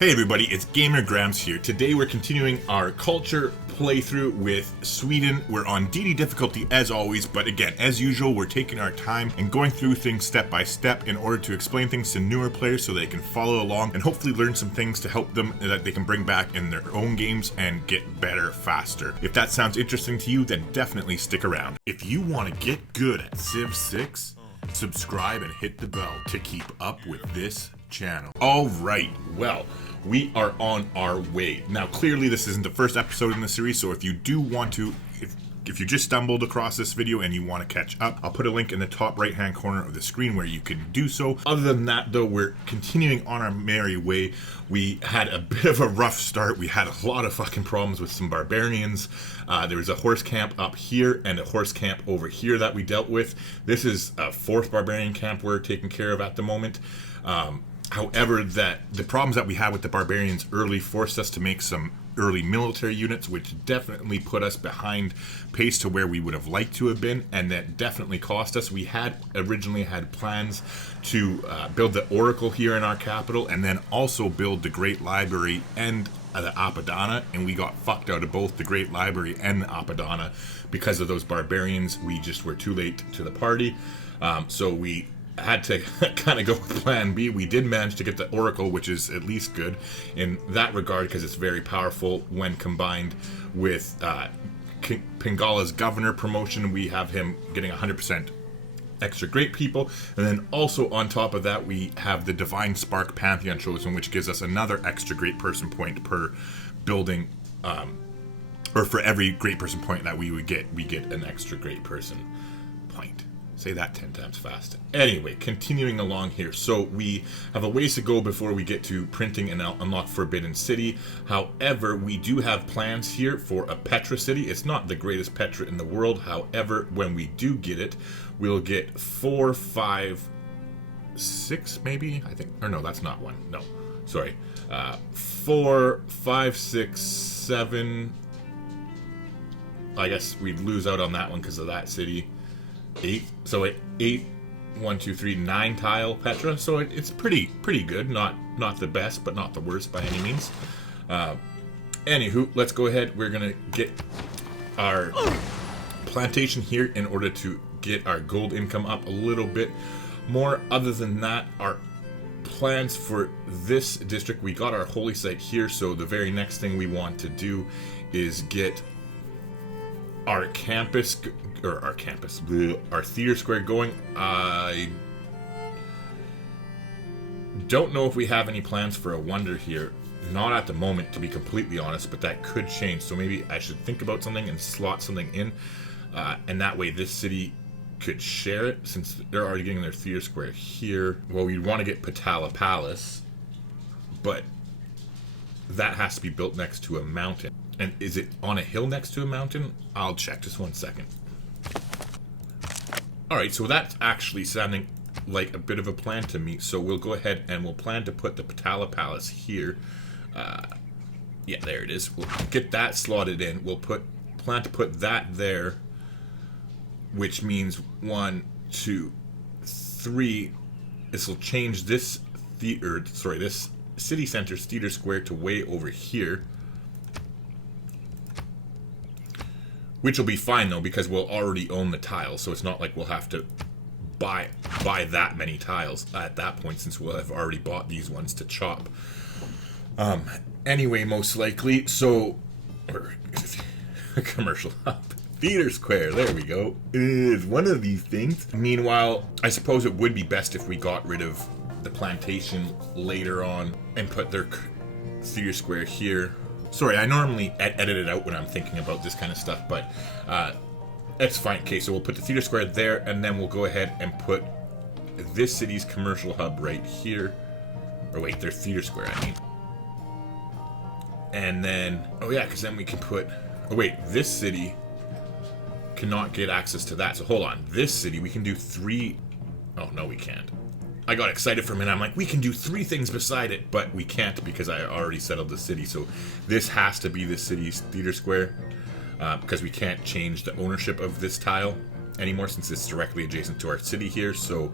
Hey everybody, it's Gamer Grampz here. Today we're continuing our culture playthrough with Sweden. We're on Deity difficulty as always, but again, as usual, we're taking our time and going through things step by step in order to explain things to newer players so they can follow along and hopefully learn some things to help them that they can bring back in their own games and get better faster. If that sounds interesting to you, then definitely stick around. If you want to get good at Civ 6, subscribe and hit the bell to keep up with this channel. Alright, well, we are on our way. Now, clearly this isn't the first episode in the series, so if you do want to, if you just stumbled across this video and you want to catch up, I'll put a link in the top right hand corner of the screen where you can do so. Other than that though, we're continuing on our merry way. We had a bit of a rough start. We had a lot of fucking problems with some barbarians. There was a horse camp up here and a horse camp over here that we dealt with. This is a fourth barbarian camp we're taking care of at the moment. However, the problems that we had with the barbarians early forced us to make some early military units, which definitely put us behind pace to where we would have liked to have been, and that definitely cost us. We had originally had plans to build the Oracle here in our capital, and then also build the Great Library and the Apadana, and we got fucked out of both the Great Library and the Apadana because of those barbarians. We just were too late to the party, so we had to kind of go with plan B. We did manage to get the Oracle, which is at least good in that regard because it's very powerful when combined with Pingala's governor promotion. We have him getting 100% extra great people, and then also on top of that we have the Divine Spark Pantheon chosen, which gives us another extra great person point per building, or for every great person point that we would get, we get an extra great person point. Say that 10 times fast. Anyway, continuing along here. So we have a ways to go before we get to printing and unlock Forbidden City. However, we do have plans here for a Petra city. It's not the greatest Petra in the world. However, when we do get it, we'll get 4, 5, 6 maybe? I think, or no, that's not one. No, sorry. 4, 5, 6, 7. I guess we'd lose out on that one because of that city. 8, so 8, 1, 2, 3, 9 tile Petra, so it's pretty good. Not the best, but not the worst by any means. Anywho, let's go ahead. We're gonna get our plantation here in order to get our gold income up a little bit more. Other than that, our plans for this district, we got our holy site here, so the very next thing we want to do is get our campus, or our theater square going. I don't know if we have any plans for a wonder here. Not at the moment, to be completely honest, but that could change. So maybe I should think about something and slot something in, and that way this city could share it, since they're already getting their theater square here. Well, we want to get Patala Palace, but that has to be built next to a mountain. And is it on a hill next to a mountain? I'll check, just 1 second. Alright, so that's actually sounding like a bit of a plan to me. So we'll go ahead and we'll plan to put the Patala Palace here. Yeah, there it is. We'll get that slotted in. We'll plan to put that there, which means 1, 2, 3. This will change this this city center's theater square to way over here. Which will be fine though, because we'll already own the tiles, so it's not like we'll have to buy that many tiles at that point, since we'll have already bought these ones to chop. Anyway, most likely, so commercial hub. Theater square, there we go. Is one of these things. Meanwhile, I suppose it would be best if we got rid of the plantation later on and put their theater square here. Sorry, I normally edit it out when I'm thinking about this kind of stuff, but that's fine. Okay, so we'll put the theater square there, and then we'll go ahead and put this city's commercial hub right here. Or wait, their theater square, I mean. And then, oh yeah, because then we can put, oh wait, this city cannot get access to that. So hold on, this city, we can do 3, oh no, we can't. I got excited for a minute. I'm like, we can do 3 things beside it, but we can't because I already settled the city. So this has to be the city's theater square, because we can't change the ownership of this tile anymore since it's directly adjacent to our city here. So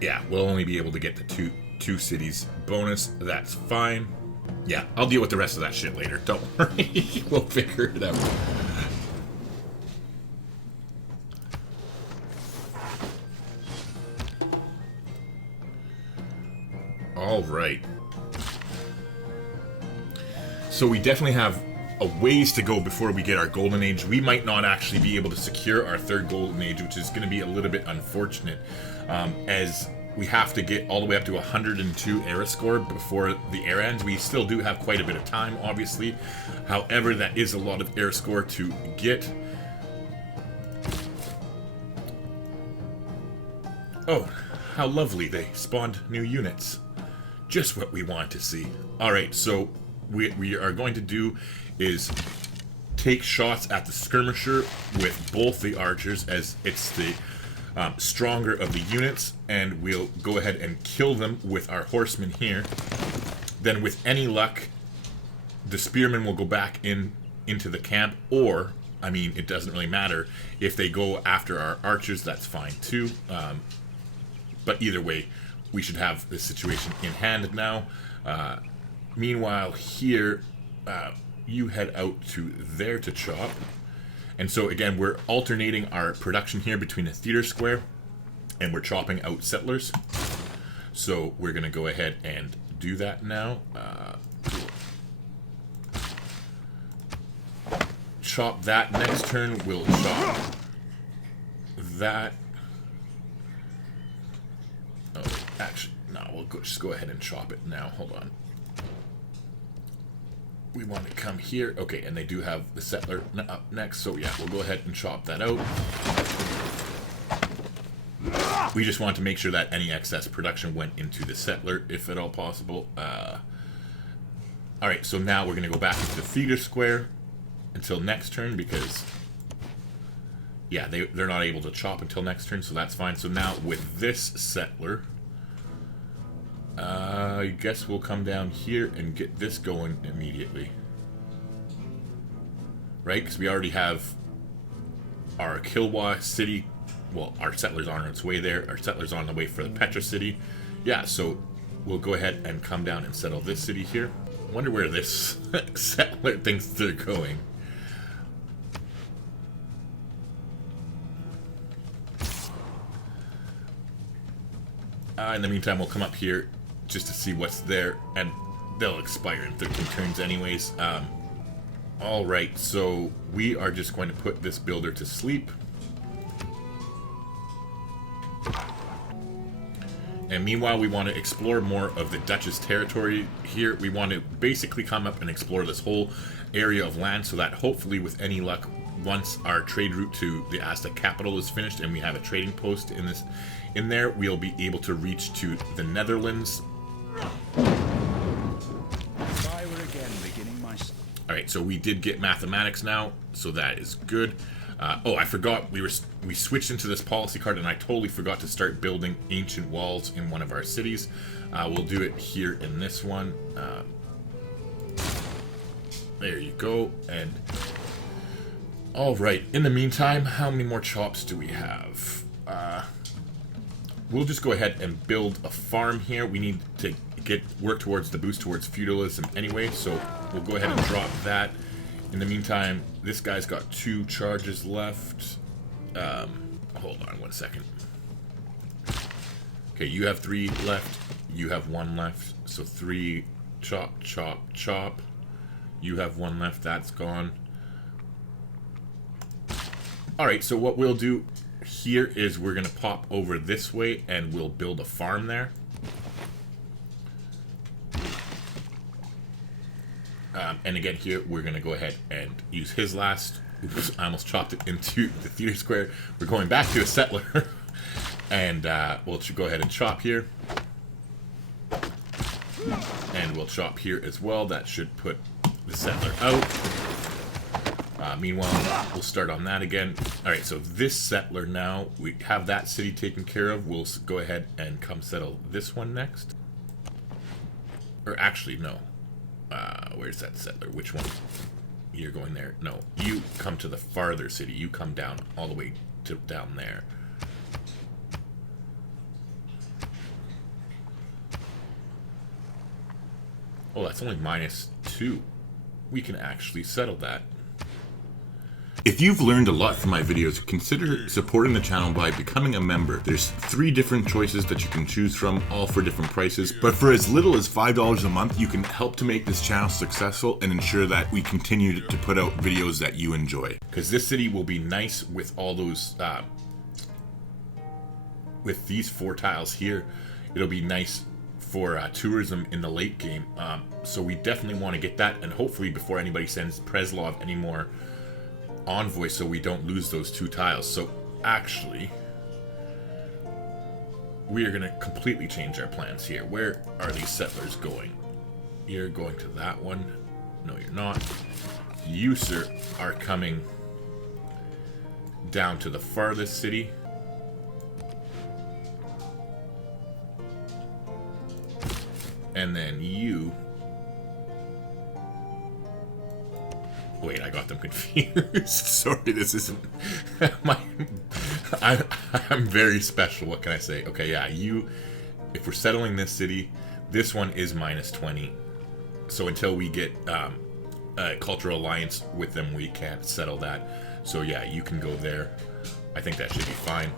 yeah, we'll only be able to get the 2 cities bonus. That's fine. Yeah, I'll deal with the rest of that shit later. Don't worry. We'll figure it out. All right. So we definitely have a ways to go before we get our golden age. We might not actually be able to secure our 3rd golden age, which is going to be a little bit unfortunate, as we have to get all the way up to 102 era score before the era ends. We still do have quite a bit of time, obviously. However, that is a lot of era score to get. Oh, how lovely. They spawned new units. Just what we want to see. Alright, so we are going to do is take shots at the skirmisher with both the archers, as it's the stronger of the units, and we'll go ahead and kill them with our horsemen here. Then with any luck, the spearmen will go back into the camp, or, I mean, it doesn't really matter. If they go after our archers, that's fine too. But either way, we should have this situation in hand now. Meanwhile, here, you head out to there to chop. And so, again, we're alternating our production here between a theater square, and we're chopping out settlers. So we're going to go ahead and do that now. Chop that. Next turn, we'll chop that. Oh, actually, no, we'll just go ahead and chop it now. Hold on. We want to come here. Okay, and they do have the settler up next, so yeah, we'll go ahead and chop that out. We just want to make sure that any excess production went into the settler, if at all possible. Alright, so now we're going to go back into the theater square until next turn, because yeah, they're not able to chop until next turn, so that's fine. So now with this settler, I guess we'll come down here and get this going immediately. Right? Because we already have our Kilwa city. Well, our settler's on its way there. Our settler's on the way for the Petra city. Yeah, so we'll go ahead and come down and settle this city here. I wonder where this settler thinks they're going. In the meantime, we'll come up here just to see what's there, and they'll expire in 13 turns anyways. Alright, so we are just going to put this builder to sleep. And meanwhile, we want to explore more of the Duchess territory here. We want to basically come up and explore this whole area of land, so that hopefully with any luck, once our trade route to the Aztec capital is finished and we have a trading post in there, we'll be able to reach to the Netherlands. Alright, so we did get mathematics now, so that is good. Oh, I forgot, we switched into this policy card, and I totally forgot to start building ancient walls in one of our cities. We'll do it here in this one. There you go. And alright, in the meantime, how many more chops do we have? We'll just go ahead and build a farm here. We need to work towards the boost towards feudalism anyway, so we'll go ahead and drop that. In the meantime, this guy's got 2 charges left. Hold on 1 second. Okay, you have 3 left. You have 1 left. So 3, chop, chop, chop. You have 1 left. That's gone. Alright, so what we'll do here is we're going to pop over this way and we'll build a farm there. And again here, we're going to go ahead and use his last. Oops, I almost chopped it into the theater square. We're going back to a settler. And we'll go ahead and chop here. And we'll chop here as well. That should put the settler out. Meanwhile, we'll start on that again. Alright, so this settler now, we have that city taken care of. We'll go ahead and come settle this one next. Or actually, no. Where's that settler? Which one? You're going there. No, you come to the farther city. You come down all the way to down there. Oh, that's only -2. We can actually settle that. If you've learned a lot from my videos, consider supporting the channel by becoming a member. There's 3 different choices that you can choose from, all for different prices. But for as little as $5 a month, you can help to make this channel successful and ensure that we continue to put out videos that you enjoy. Because this city will be nice with all those, with these 4 tiles here. It'll be nice for tourism in the late game. So we definitely want to get that, and hopefully before anybody sends Preslov any more envoy, so we don't lose those 2 tiles. So actually, we are going to completely change our plans here. Where are these settlers going? You're going to that one. No, you're not. You, sir, are coming down to the farthest city. And then you... Wait, I got them confused. Sorry, this isn't... I'm very special, what can I say? Okay, yeah, you... If we're settling this city, this one is -20. So until we get a cultural alliance with them, we can't settle that. So yeah, you can go there. I think that should be fine.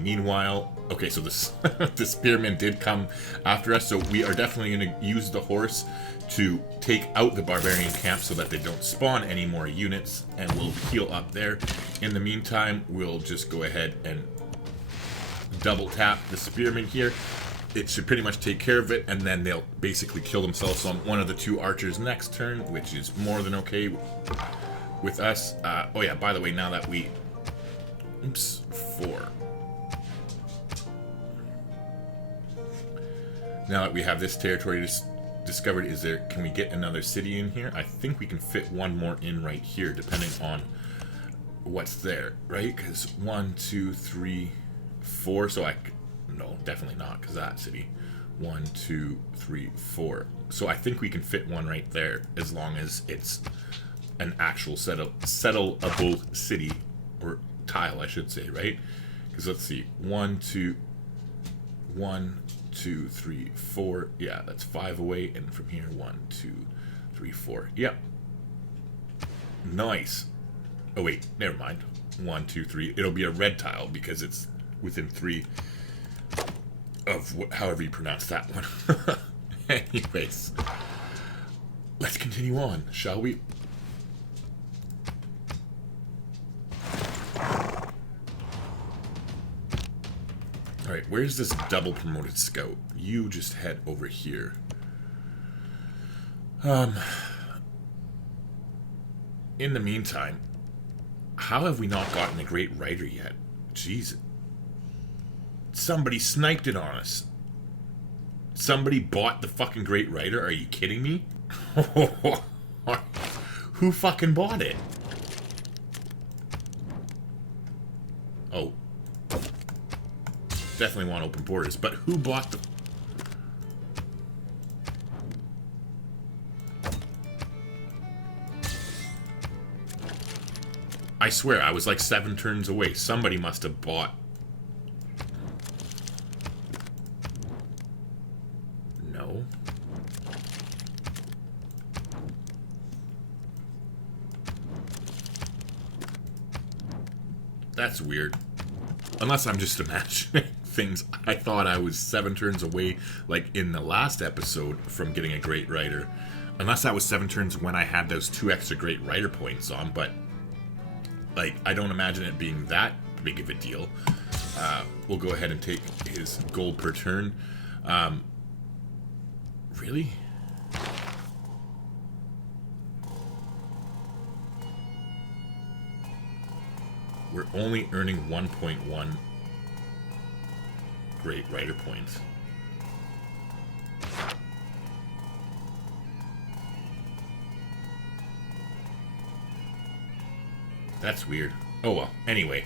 Meanwhile, okay, so this the spearmen did come after us, so we are definitely going to use the horse to take out the barbarian camp so that they don't spawn any more units, and we'll heal up there. In the meantime, we'll just go ahead and double tap the spearmen here. It should pretty much take care of it, and then they'll basically kill themselves on one of the 2 archers next turn, which is more than okay with us. Oh yeah, by the way, now that we... Oops, 4. Now that we have this territory discovered, can we get another city in here? I think we can fit 1 more in right here, depending on what's there, right? Because 1, 2, 3, 4, so no, definitely not, because that city. 1, 2, 3, 4. So I think we can fit 1 right there, as long as it's an actual settleable city, or tile, I should say, right? Because let's see, 1, 2, 3, 4. Yeah, that's 5 away, and from here 1, 2, 3, 4. Yep. Nice. Oh wait, never mind. 1, 2, 3. It'll be a red tile because it's within 3 of however you pronounce that one. Anyways, let's continue on, shall we? Alright, where's this double promoted scout? You just head over here. In the meantime, how have we not gotten a great writer yet? Jeez. Somebody sniped it on us. Somebody bought the fucking great writer? Are you kidding me? Who fucking bought it? Oh. Definitely want open borders, but who bought them? I swear, I was like 7 turns away. Somebody must have bought. No. That's weird. Unless I'm just imagining things. I thought I was 7 turns away, like in the last episode, from getting a great writer. Unless that was 7 turns when I had those 2 extra great writer points on, but like, I don't imagine it being that big of a deal. We'll go ahead and take his gold per turn. Really? We're only earning 1.1 great writer points. That's weird. Oh well, anyway.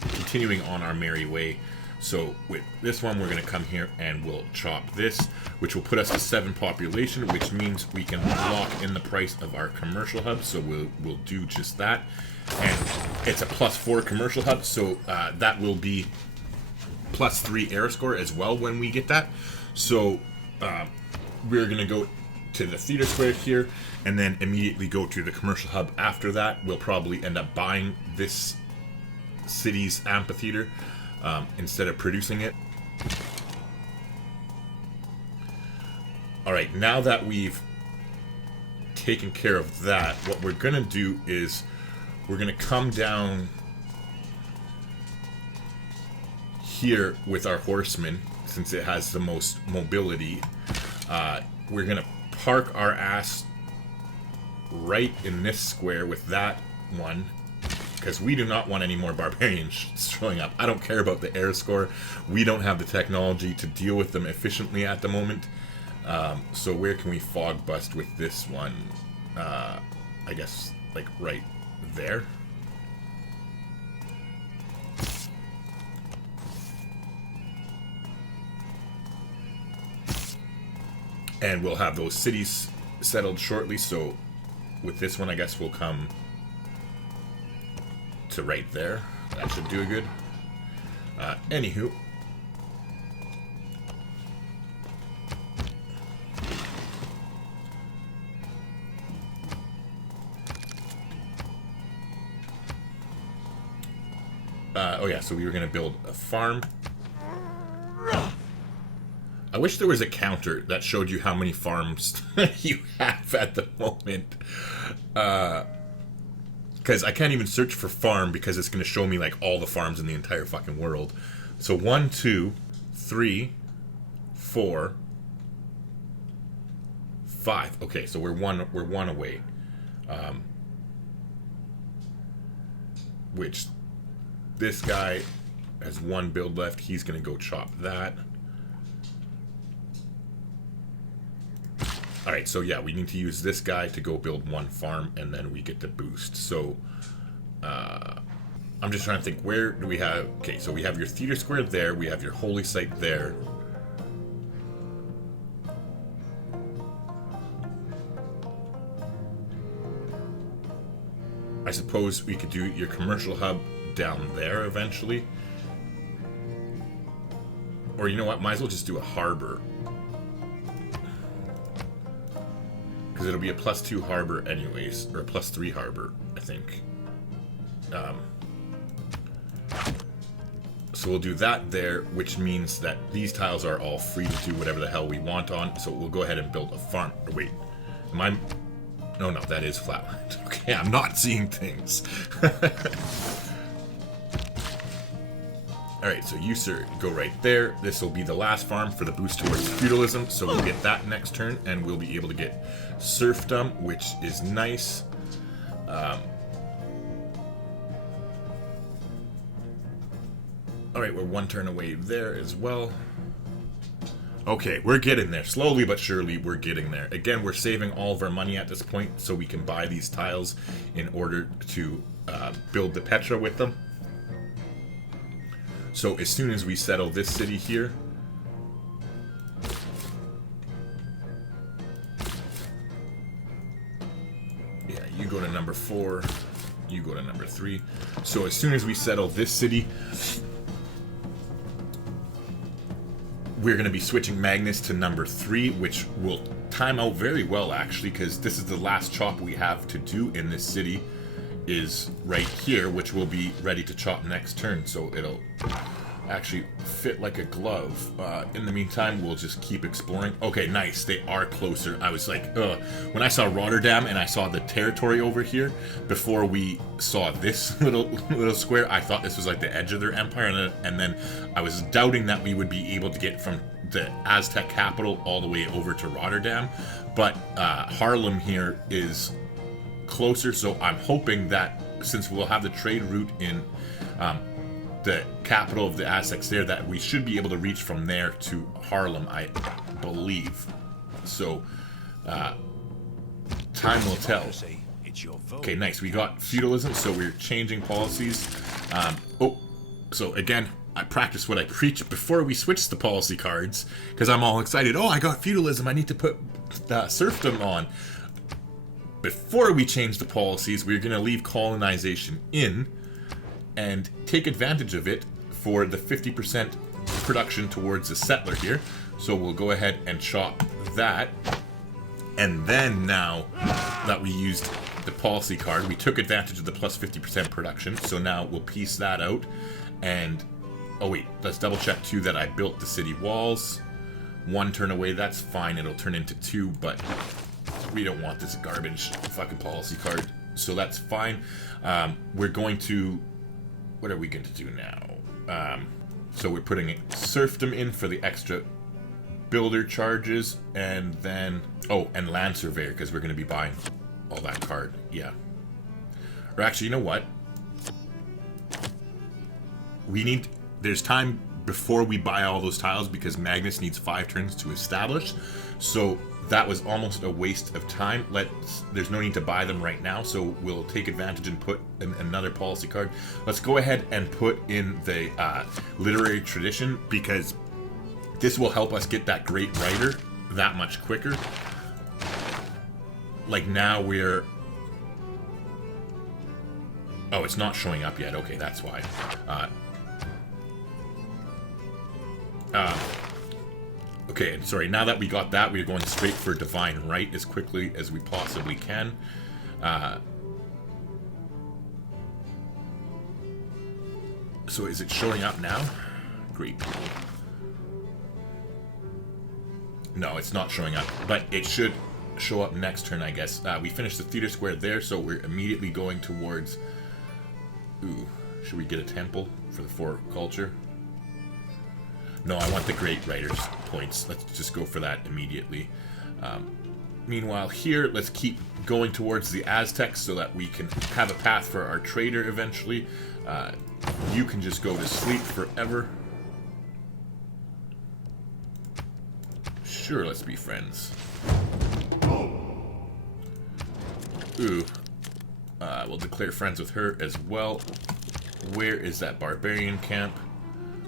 Continuing on our merry way. So with this one, we're going to come here and we'll chop this, which will put us to 7 population, which means we can lock in the price of our commercial hub. So we'll do just that. And it's a +4 commercial hub, so that will be +3 air score as well when we get that. So we're going to go to the theater square here, and then immediately go to the commercial hub after that. We'll probably end up buying this city's amphitheater instead of producing it. Alright, now that we've taken care of that, what we're going to do is we're going to come down here with our horsemen, since it has the most mobility. We're going to park our ass right in this square with that one, because we do not want any more barbarians showing up. I don't care about the air score. We don't have the technology to deal with them efficiently at the moment. So where can we fog bust with this one? I guess, like, right there. And we'll have those cities settled shortly, so with this one, I guess we'll come to right there. That should do a good. Anywho. Oh yeah, so we were going to build a farm. I wish there was a counter that showed you how many farms you have at the moment. Because I can't even search for farm because it's going to show me like all the farms in the entire fucking world. So 1, 2, 3, 4, 5. Okay, so we're one away. Which this guy has 1 build left. He's going to go chop that. Alright, so yeah, we need to use this guy to go build 1 farm, and then we get the boost. So, I'm just trying to think, where do we have... Okay, so we have your theater square there, we have your holy site there. I suppose we could do your commercial hub down there eventually. Or you know what, might as well just do a harbor. Because it'll be a +2 harbor anyways, or a +3 harbor, I think. So we'll do that there, which means that these tiles are all free to do whatever the hell we want on. So we'll go ahead and build a farm. Or wait, am I... No, that is flatland. Okay, I'm not seeing things. Alright, so you, sir, go right there. This will be the last farm for the boost towards feudalism, so we'll get that next turn, and we'll be able to get serfdom, which is nice. Alright, we're 1 turn away there as well. Okay, we're getting there. Slowly but surely, we're getting there. Again, we're saving all of our money at this point, so we can buy these tiles in order to build the Petra with them. So as soon as we settle this city here, yeah, you go to number 4, you go to number 3. So as soon as we settle this city, we're going to be switching Magnus to number 3, which will time out very well actually, because this is the last chop we have to do in this city. Is right here, which will be ready to chop next turn, so it'll actually fit like a glove. In the meantime, we'll just keep exploring. Okay, nice, they are closer. I was like, when I saw Rotterdam and I saw the territory over here, before we saw this little square, I thought this was like the edge of their empire, and then I was doubting that we would be able to get from the Aztec capital all the way over to Rotterdam, but Haarlem here is closer, so I'm hoping that since we'll have the trade route in the capital of the Aztecs there, that we should be able to reach from there to Haarlem, I believe. So, time will tell. Okay, nice. We got feudalism, so we're changing policies. So again, I practice what I preach before we switch the policy cards, because I'm all excited. Oh, I got feudalism. I need to put serfdom on. Before we change the policies, we're going to leave colonization in and take advantage of it for the 50% production towards the settler here. So we'll go ahead and chop that. And then now that we used the policy card, we took advantage of the plus 50% production. So now we'll piece that out. And, oh wait, let's double check too that I built the city walls. 1 turn away, that's fine. It'll turn into 2, but we don't want this garbage fucking policy card. So that's fine. We're going to, what are we going to do now? So we're putting serfdom in for the extra builder charges, and then, oh, and land surveyor, because we're going to be buying all that card. Yeah. Or actually, you know what? There's time before we buy all those tiles, because Magnus needs 5 turns to establish. So that was almost a waste of time. There's no need to buy them right now, so we'll take advantage and put another policy card. Let's go ahead and put in the literary tradition, because this will help us get that great writer that much quicker. Like now we're... Oh, it's not showing up yet. Okay, that's why. Okay, sorry, now that we got that, we're going straight for Divine Right as quickly as we possibly can. So is it showing up now? Great. No, it's not showing up, but it should show up next turn, I guess. We finished the theater square there, so we're immediately going towards... Ooh, should we get a temple for the 4 culture? No, I want the great writers points. Let's just go for that immediately. Meanwhile, here, let's keep going towards the Aztecs so that we can have a path for our trader eventually. You can just go to sleep forever. Sure, let's be friends. Ooh. We'll declare friends with her as well. Where is that barbarian camp?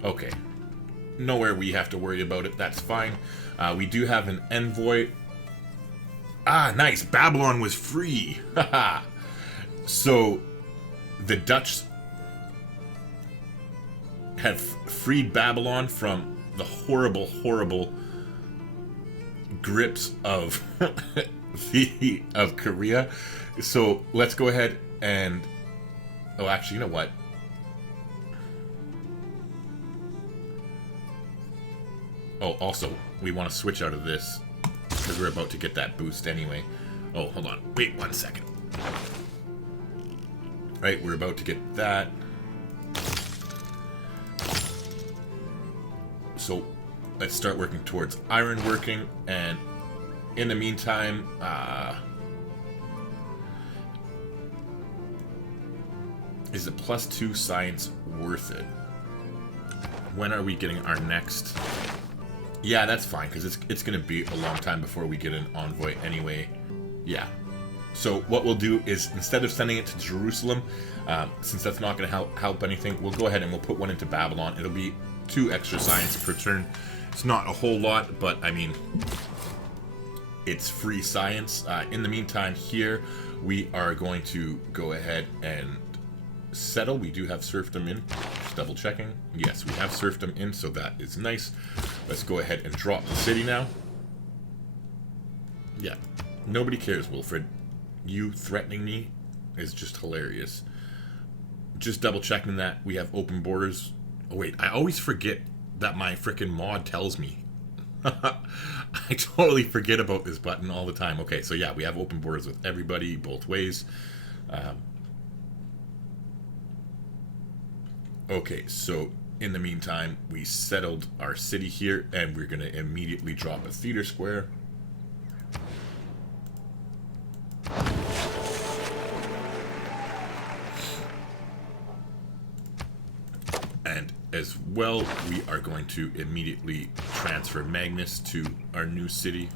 Okay. Nowhere we have to worry about it. That's fine. We do have an envoy. Ah, nice. Babylon was free. Haha. So, the Dutch have freed Babylon from the horrible, horrible grips of of Korea. So let's go ahead and... Oh, actually, you know what? Oh, also, we want to switch out of this because we're about to get that boost anyway. Oh, hold on. Wait 1 second. Right, we're about to get that. So let's start working towards iron working, and in the meantime, is it +2 science worth it? When are we getting our next? Yeah, that's fine, because it's going to be a long time before we get an envoy anyway. Yeah. So what we'll do is, instead of sending it to Jerusalem, since that's not going to help anything, we'll go ahead and we'll put one into Babylon. It'll be 2 extra science per turn. It's not a whole lot, but I mean, it's free science. In the meantime, here we are going to go ahead and settle. We do have serfdom in. Just double checking. Yes, we have serfdom in, so that is nice. Let's go ahead and drop the city now. Yeah, nobody cares, Wilfred. You threatening me is just hilarious. Just double checking that we have open borders. Oh wait, I always forget that my frickin' mod tells me. I totally forget about this button all the time. Okay, so yeah, we have open borders with everybody, both ways. Okay, so in the meantime, we settled our city here, and we're going to immediately drop a theater square. And as well, we are going to immediately transfer Magnus to our new city.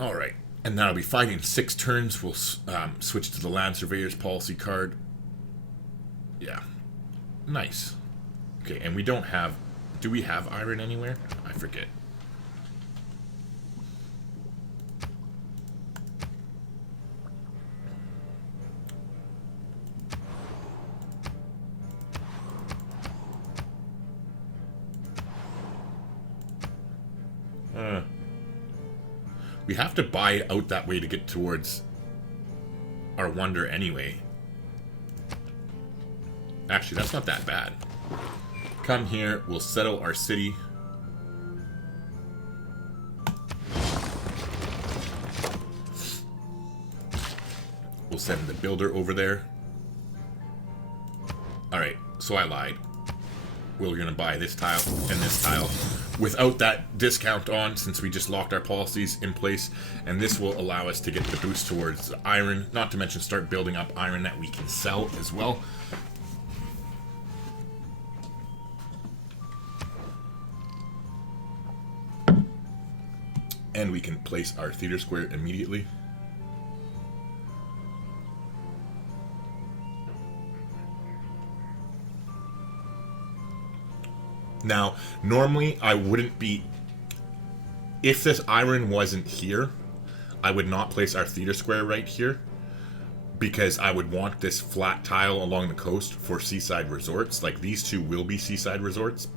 Alright, and that'll be 5 in 6 turns. We'll switch to the Land Surveyor's policy card. Yeah. Nice. Okay, and we don't have... Do we have iron anywhere? I forget. We have to buy out that way to get towards our wonder anyway. Actually, that's not that bad. Come here, we'll settle our city. We'll send the builder over there. Alright, so I lied. We're going to buy this tile and this tile without that discount on, since we just locked our policies in place. And this will allow us to get the boost towards iron, not to mention start building up iron that we can sell as well. And we can place our theater square immediately. Now, normally I wouldn't be... If this iron wasn't here, I would not place our theater square right here, because I would want this flat tile along the coast for seaside resorts. Like, these two will be seaside resorts.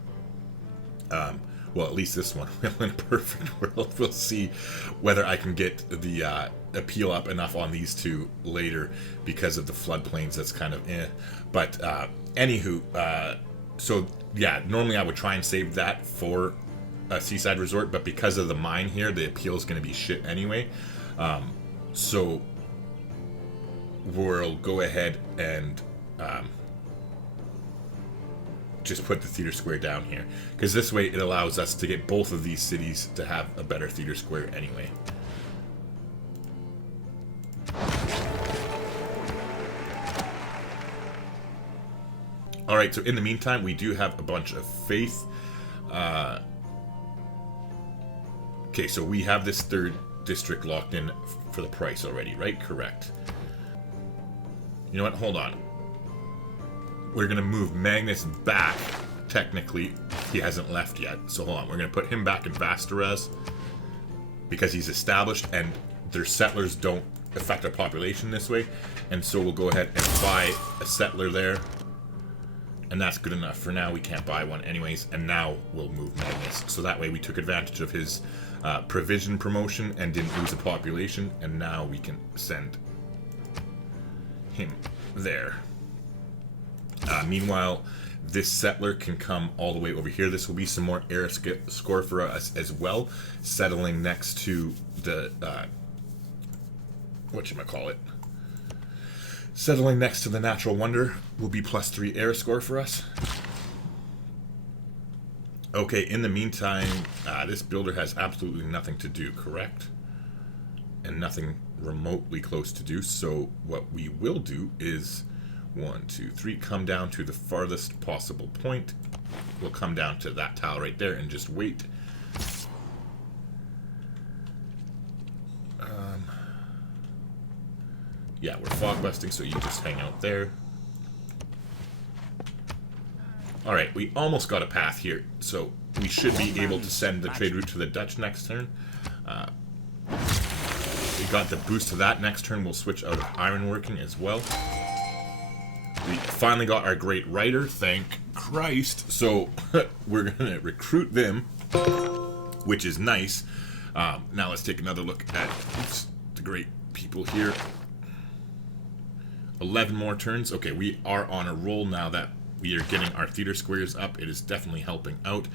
Well, at least this one. In a perfect world, we'll see whether I can get the appeal up enough on these two later because of the floodplains. That's kind of eh. But anywho, so yeah, normally I would try and save that for a seaside resort, but because of the mine here, the appeal is going to be shit anyway. So we'll go ahead and just put the theater square down here, because this way it allows us to get both of these cities to have a better theater square anyway. Alright, so in the meantime, we do have a bunch of faith. Okay, so we have this third district locked in for the price already, right? Correct. You know what? Hold on. We're going to move Magnus back. Technically, he hasn't left yet. So hold on. We're going to put him back in Vasteras because he's established and their settlers don't affect our population this way. And so we'll go ahead and buy a settler there. And that's good enough. For now, we can't buy one anyways. And now we'll move Magnus. So that way we took advantage of his provision promotion and didn't lose a population. And now we can send him there. Meanwhile, this settler can come all the way over here. This will be some more air score for us as well. Settling next to the... whatchamacallit? Settling next to the natural wonder will be +3 air score for us. Okay, in the meantime, this builder has absolutely nothing to do, correct? And nothing remotely close to do. So what we will do is 1, 2, 3, come down to the farthest possible point. We'll come down to that tile right there and just wait. Yeah, we're fog busting, so you just hang out there. Alright, we almost got a path here, so we should be able to send the trade route to the Dutch next turn. We got the boost to that. Next turn we'll switch out of ironworking as well. We finally got our great writer, thank Christ. So we're going to recruit them, which is nice. Now let's take another look at the great people here. 11 more turns. Okay, we are on a roll now that we are getting our theater squares up. It is definitely helping out.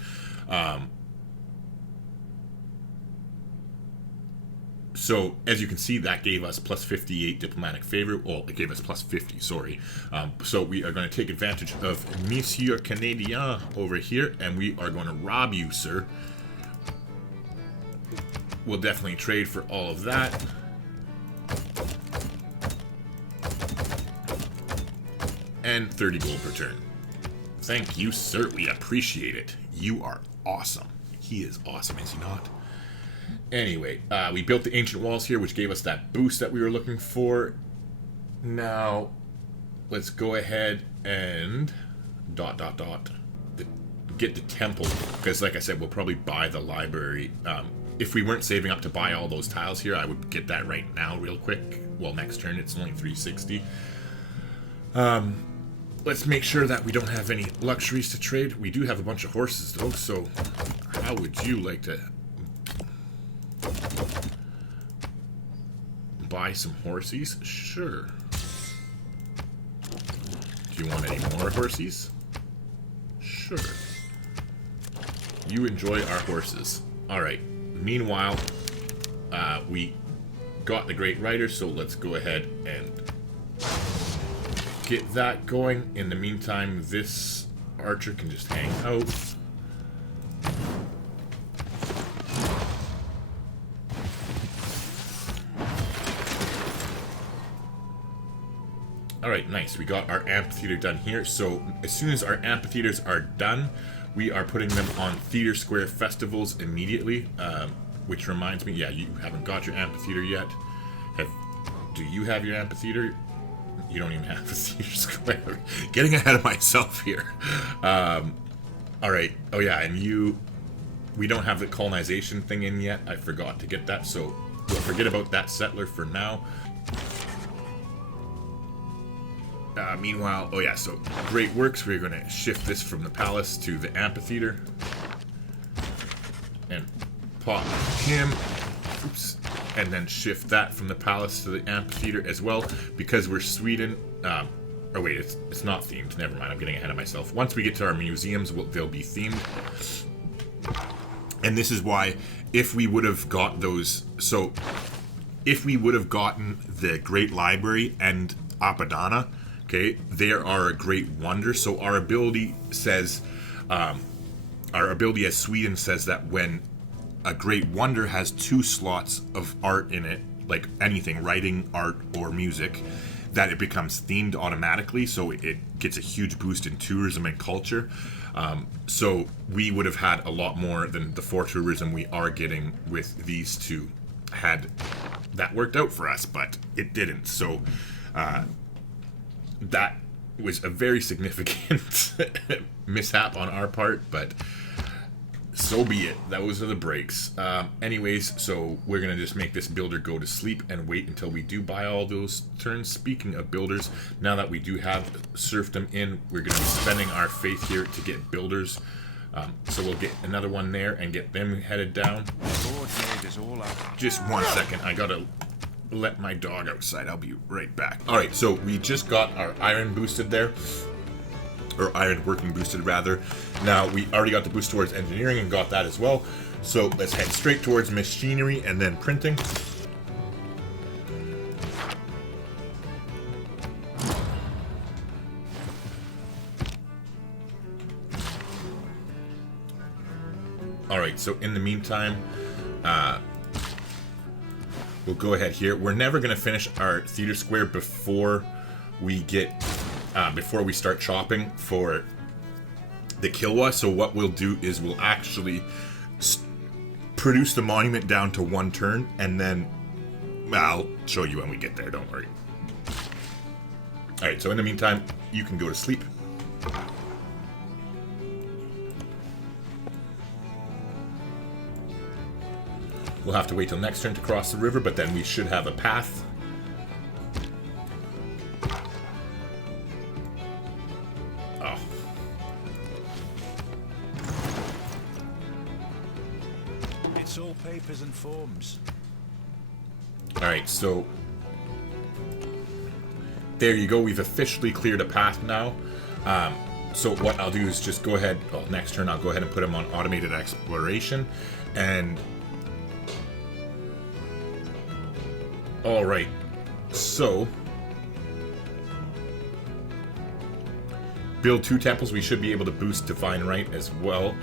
So, as you can see, that gave us +58 diplomatic favor. Well, it gave us +50, sorry. So we are going to take advantage of Monsieur Canadien over here, and we are going to rob you, sir. We'll definitely trade for all of that. And 30 gold per turn. Thank you, sir. We appreciate it. You are awesome. He is awesome, is he not? Anyway, we built the ancient walls here, which gave us that boost that we were looking for. Now, let's go ahead and... get the temple. Because, like I said, we'll probably buy the library. If we weren't saving up to buy all those tiles here, I would get that right now real quick. Well, next turn, it's only 360. Let's make sure that we don't have any luxuries to trade. We do have a bunch of horses, though, so how would you like to buy some horsies? Sure. Do you want any more horsies? Sure. You enjoy our horses. Alright. Meanwhile, we got the Great Rider, so let's go ahead and get that going. In the meantime, this archer can just hang out. Alright, nice. We got our amphitheater done here. So as soon as our amphitheaters are done, we are putting them on Theater Square festivals immediately. Which reminds me, yeah, you haven't got your amphitheater yet. Do you have your amphitheater? You don't even have a Theater Square. Getting ahead of myself here. Alright. Oh yeah, and we don't have the colonization thing in yet. I forgot to get that, so we'll forget about that settler for now. Meanwhile, oh yeah, so great works. We're going to shift this from the palace to the amphitheater. And pop him. Oops. And then shift that from the palace to the amphitheater as well. Because we're Sweden. Oh wait, it's not themed. Never mind, I'm getting ahead of myself. Once we get to our museums, they'll be themed. And this is why, if we would have got those... So, if we would have gotten the Great Library and Apadana... Okay, they are a great wonder. So our ability says, our ability as Sweden says that when a great wonder has 2 slots of art in it, like anything, writing, art, or music, that it becomes themed automatically. So it gets a huge boost in tourism and culture. So we would have had a lot more than the 4 tourism we are getting with these 2 had that worked out for us, but it didn't. So, that was a very significant mishap on our part, but so be it. Those are the breaks. Anyways, so we're going to just make this builder go to sleep and wait until we do buy all those turns. Speaking of builders, now that we do have serfdom in, we're going to be spending our faith here to get builders. So we'll get another one there and get them headed down. Just 1 second. I got to... let my dog outside. I'll be right back. Alright, so we just got our iron boosted there. Or iron working boosted, rather. Now, we already got the boost towards engineering and got that as well. So let's head straight towards machinery and then printing. Alright, so in the meantime, we'll go ahead here. We're never going to finish our theater square before we get, before we start chopping for the Kilwa. So what we'll do is we'll actually produce the monument down to 1 turn, and then I'll show you when we get there, don't worry. Alright, so in the meantime, you can go to sleep. We'll have to wait till next turn to cross the river, but then we should have a path. Oh. It's all papers and forms. Alright, so there you go. We've officially cleared a path now. So what I'll do is just go ahead, well, next turn I'll go ahead and put him on automated exploration. And alright, so build 2 temples. We should be able to boost Divine Right as well.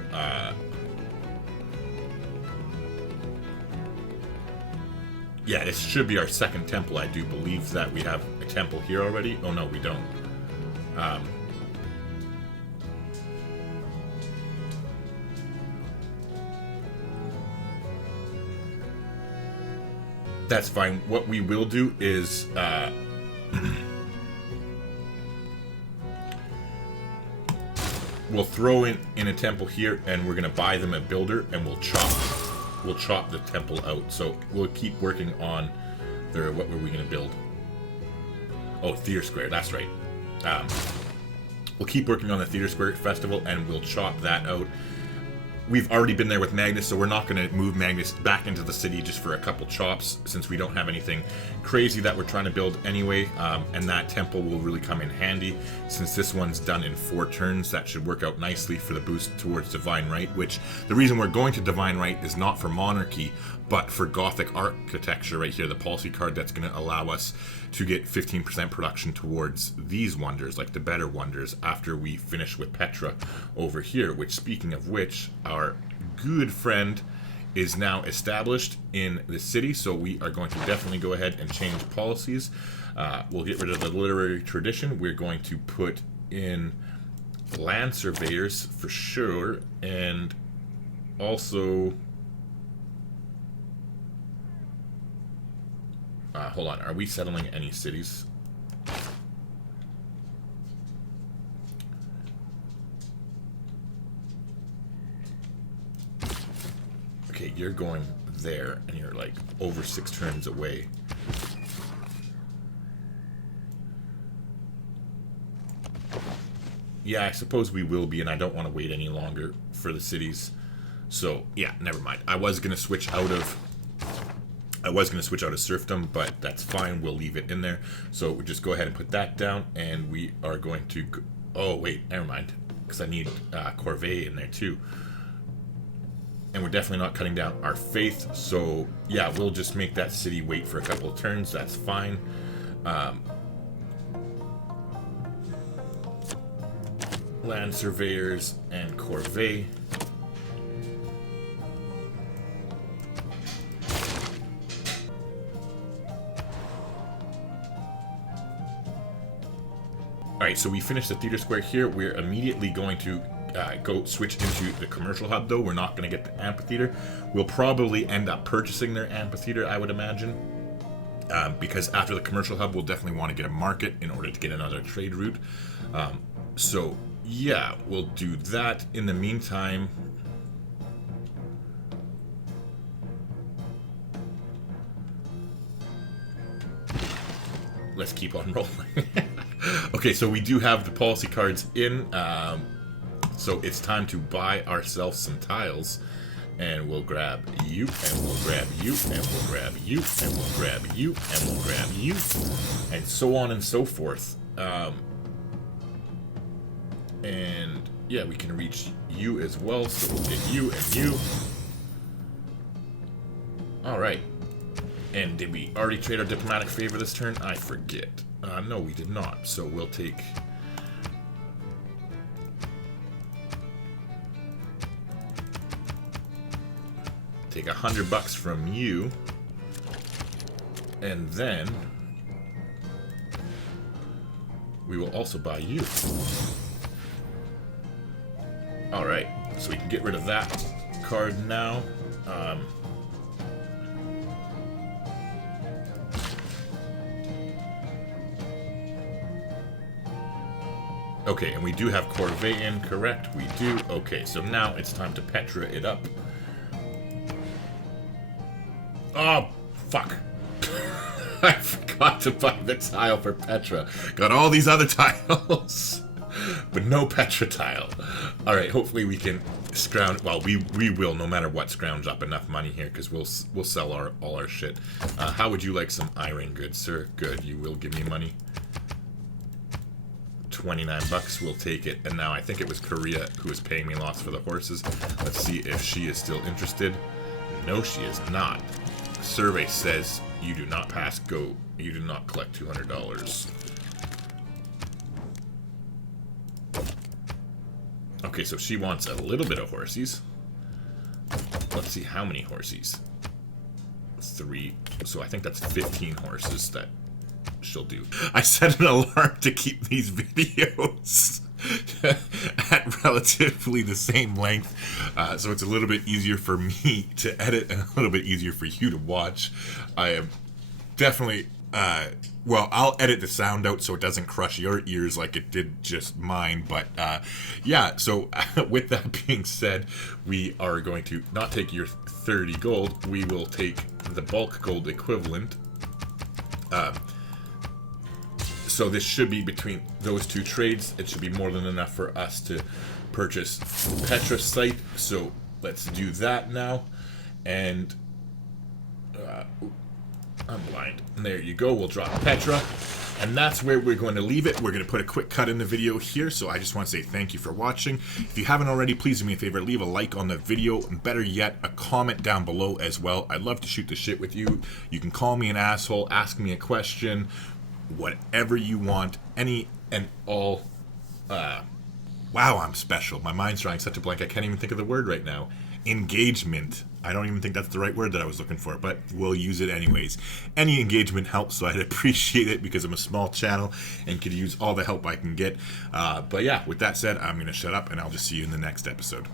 Yeah, this should be our 2nd temple. I do believe that we have a temple here already. Oh no, we don't. That's fine. What we will do is we'll throw in a temple here, and we're gonna buy them a builder, and we'll chop the temple out. So we'll keep working on their, what were we gonna build? Oh, Theater Square, that's right. We'll keep working on the Theater Square Festival, and we'll chop that out. we've already been there with Magnus, so we're not going to move Magnus back into the city just for a couple chops, since we don't have anything crazy that we're trying to build anyway. And that temple will really come in handy, since this one's done in 4 turns. That should work out nicely for the boost towards Divine Right, which the reason we're going to Divine Right is not for Monarchy, but for Gothic Architecture right here, the policy card that's going to allow us to get 15% production towards these wonders, like the better wonders, after we finish with Petra over here, which, speaking of which, our good friend is now established in the city, so we are going to definitely go ahead and change policies. We'll get rid of the literary tradition. We're going to put in land surveyors for sure, and also... hold on, are we settling any cities? Okay, you're going there, and you're like over 6 turns away. Yeah, I suppose we will be, and I don't want to wait any longer for the cities. So, yeah, never mind. I was going to switch out of serfdom, but that's fine. We'll leave it in there. So we'll just go ahead and put that down, and we are going to... Oh, wait, never mind, because I need Corvée in there too. And we're definitely not cutting down our faith, so yeah, we'll just make that city wait for a couple of turns. That's fine. Land surveyors and Corvée. Alright, so we finished the theater square here. We're immediately going to go switch into the commercial hub, though. We're not going to get the amphitheater. We'll probably end up purchasing their amphitheater, I would imagine. Because after the commercial hub, we'll definitely want to get a market in order to get another trade route. So, yeah, we'll do that. In the meantime... let's keep on rolling. Okay, so we do have the policy cards in, so it's time to buy ourselves some tiles, and we'll grab you, and we'll grab you, and we'll grab you, and we'll grab you, and we'll grab you, and so on and so forth. And yeah, we can reach you as well, so we'll get you and you. Alright. And did we already trade our diplomatic favor this turn? I forget. No, we did not. So we'll take... take $100 from you. And then... we will also buy you. Alright, so we can get rid of that card now. Okay, and we do have Corvée in, correct? We do. Okay, so now it's time to Petra it up. Oh, fuck. I forgot to buy the tile for Petra. Got all these other tiles, but no Petra tile. Alright, hopefully we can scrounge... well, we will, no matter what, scrounge up enough money here, because we'll sell all our shit. How would you like some iron goods, sir? Good, you will give me money. $29, we'll take it. And now I think it was Korea who was paying me lots for the horses. Let's see if she is still interested. No, she is not. Survey says you do not pass go. You do not collect $200. Okay, so she wants a little bit of horsies. Let's see how many horsies. 3. So I think that's 15 horses that she'll do. I set an alarm to keep these videos at relatively the same length, so it's a little bit easier for me to edit and a little bit easier for you to watch. I am definitely well, I'll edit the sound out so it doesn't crush your ears like it did just mine, but yeah, so with that being said, we are going to not take your 30 gold, we will take the bulk gold equivalent. So this should be between those two trades. It should be more than enough for us to purchase Petra site. So let's do that now. And I'm blind. And there you go. We'll drop Petra. And that's where we're going to leave it. We're going to put a quick cut in the video here. So I just want to say thank you for watching. If you haven't already, please do me a favor. Leave a like on the video. And better yet, a comment down below as well. I'd love to shoot the shit with you. You can call me an asshole. Ask me a question. Whatever you want. Any and all. Wow, I'm special. My mind's drawing such a blank. I can't even think of the word right now. Engagement. I don't even think that's the right word that I was looking for, but we'll use it anyways. Any engagement helps, so I'd appreciate it because I'm a small channel and could use all the help I can get. But yeah, with that said, I'm going to shut up and I'll just see you in the next episode.